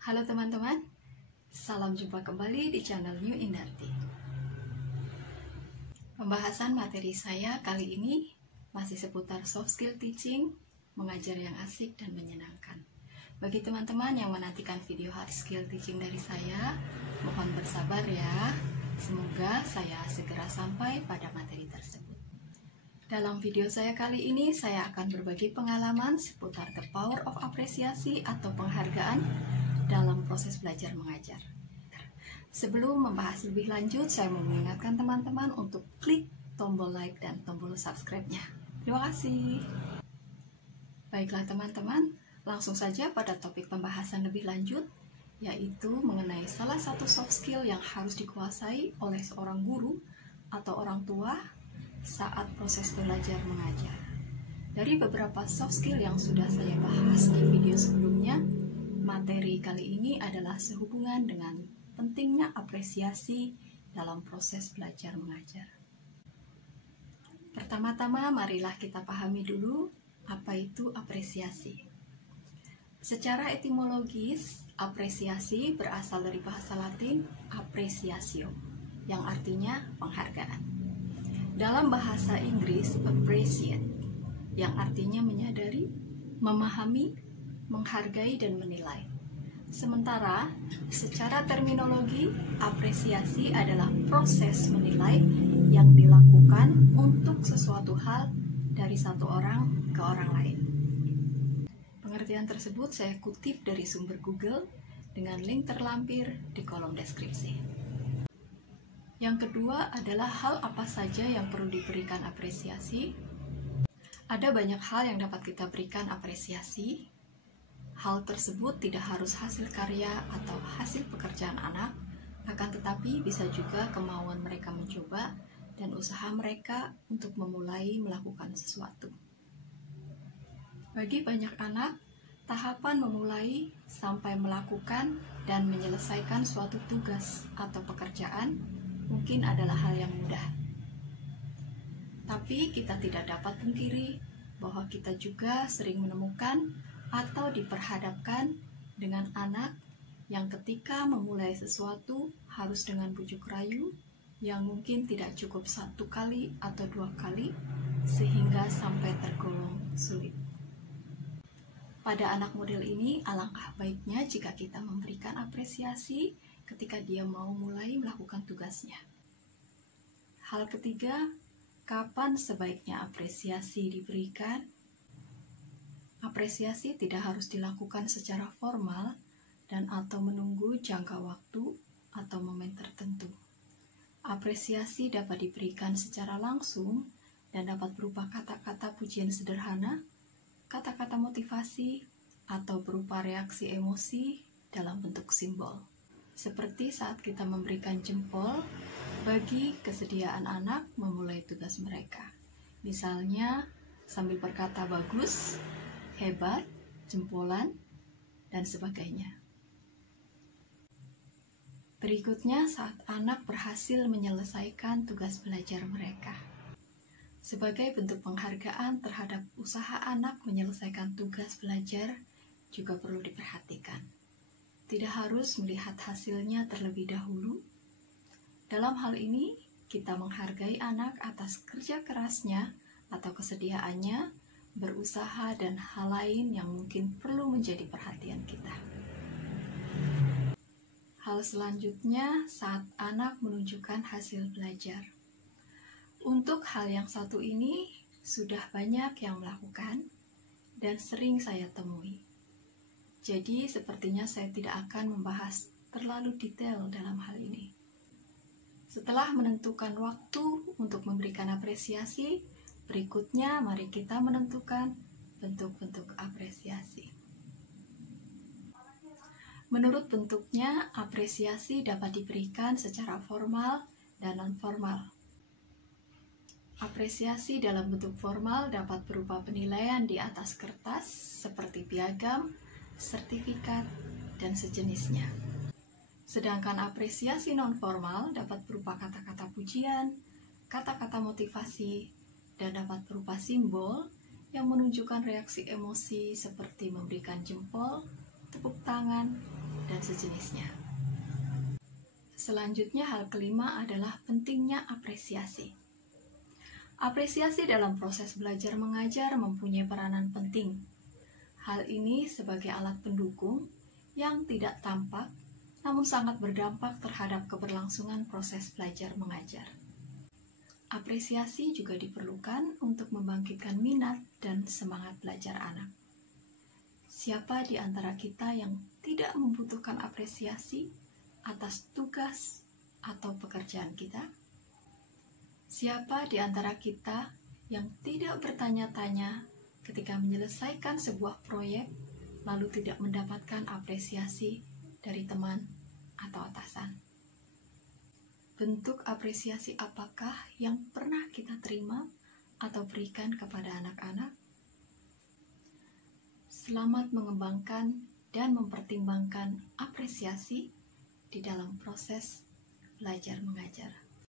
Halo teman-teman, salam jumpa kembali di channel New Indarti. Pembahasan materi saya kali ini masih seputar soft skill teaching, mengajar yang asik dan menyenangkan. Bagi teman-teman yang menantikan video hard skill teaching dari saya, mohon bersabar ya. Semoga saya segera sampai pada materi tersebut. Dalam video saya kali ini, saya akan berbagi pengalaman seputar the power of apresiasi atau penghargaan dalam proses belajar mengajar. Sebelum membahas lebih lanjut, saya mau mengingatkan teman-teman untuk klik tombol like dan tombol subscribe-nya. Terima kasih. Baiklah teman-teman, langsung saja pada topik pembahasan lebih lanjut, yaitu mengenai salah satu soft skill yang harus dikuasai oleh seorang guru atau orang tua saat proses belajar mengajar. Dari beberapa soft skill yang sudah saya bahas di video sebelumnya, materi kali ini adalah sehubungan dengan pentingnya apresiasi dalam proses belajar mengajar. Pertama-tama, marilah kita pahami dulu apa itu apresiasi. Secara etimologis, apresiasi berasal dari bahasa Latin appreciatio, yang artinya penghargaan. Dalam bahasa Inggris, appreciate, yang artinya menyadari, memahami, menghargai dan menilai. Sementara, secara terminologi, apresiasi adalah proses menilai yang dilakukan untuk sesuatu hal dari satu orang ke orang lain. Pengertian tersebut saya kutip dari sumber Google dengan link terlampir di kolom deskripsi. Yang kedua adalah hal apa saja yang perlu diberikan apresiasi. Ada banyak hal yang dapat kita berikan apresiasi. Hal tersebut tidak harus hasil karya atau hasil pekerjaan anak, akan tetapi bisa juga kemauan mereka mencoba dan usaha mereka untuk memulai melakukan sesuatu. Bagi banyak anak, tahapan memulai sampai melakukan dan menyelesaikan suatu tugas atau pekerjaan mungkin adalah hal yang mudah. Tapi kita tidak dapat pungkiri bahwa kita juga sering menemukan atau diperhadapkan dengan anak yang ketika memulai sesuatu harus dengan bujuk rayu yang mungkin tidak cukup satu kali atau dua kali sehingga sampai tergolong sulit. Pada anak model ini, alangkah baiknya jika kita memberikan apresiasi ketika dia mau mulai melakukan tugasnya. Hal ketiga, kapan sebaiknya apresiasi diberikan? Apresiasi tidak harus dilakukan secara formal dan atau menunggu jangka waktu atau momen tertentu. Apresiasi dapat diberikan secara langsung dan dapat berupa kata-kata pujian sederhana, kata-kata motivasi, atau berupa reaksi emosi dalam bentuk simbol. Seperti saat kita memberikan jempol bagi kesediaan anak memulai tugas mereka. Misalnya sambil berkata bagus, hebat, jempolan, dan sebagainya. Berikutnya, saat anak berhasil menyelesaikan tugas belajar mereka. Sebagai bentuk penghargaan terhadap usaha anak menyelesaikan tugas belajar juga perlu diperhatikan. Tidak harus melihat hasilnya terlebih dahulu. Dalam hal ini, kita menghargai anak atas kerja kerasnya atau kesediaannya berusaha dan hal lain yang mungkin perlu menjadi perhatian kita. Hal selanjutnya saat anak menunjukkan hasil belajar. Untuk hal yang satu ini sudah banyak yang melakukan dan sering saya temui. Jadi sepertinya saya tidak akan membahas terlalu detail dalam hal ini. Setelah menentukan waktu untuk memberikan apresiasi, berikutnya, mari kita menentukan bentuk-bentuk apresiasi. Menurut bentuknya, apresiasi dapat diberikan secara formal dan non-formal. Apresiasi dalam bentuk formal dapat berupa penilaian di atas kertas seperti piagam, sertifikat, dan sejenisnya. Sedangkan apresiasi non-formal dapat berupa kata-kata pujian, kata-kata motivasi, dan dapat berupa simbol yang menunjukkan reaksi emosi seperti memberikan jempol, tepuk tangan, dan sejenisnya. Selanjutnya, hal kelima adalah pentingnya apresiasi. Apresiasi dalam proses belajar mengajar mempunyai peranan penting. Hal ini sebagai alat pendukung yang tidak tampak, namun sangat berdampak terhadap keberlangsungan proses belajar mengajar. Apresiasi juga diperlukan untuk membangkitkan minat dan semangat belajar anak. Siapa di antara kita yang tidak membutuhkan apresiasi atas tugas atau pekerjaan kita? Siapa di antara kita yang tidak bertanya-tanya ketika menyelesaikan sebuah proyek lalu tidak mendapatkan apresiasi dari teman atau atasan? Bentuk apresiasi apakah yang pernah kita terima atau berikan kepada anak-anak? Selamat mengembangkan dan mempertimbangkan apresiasi di dalam proses belajar mengajar.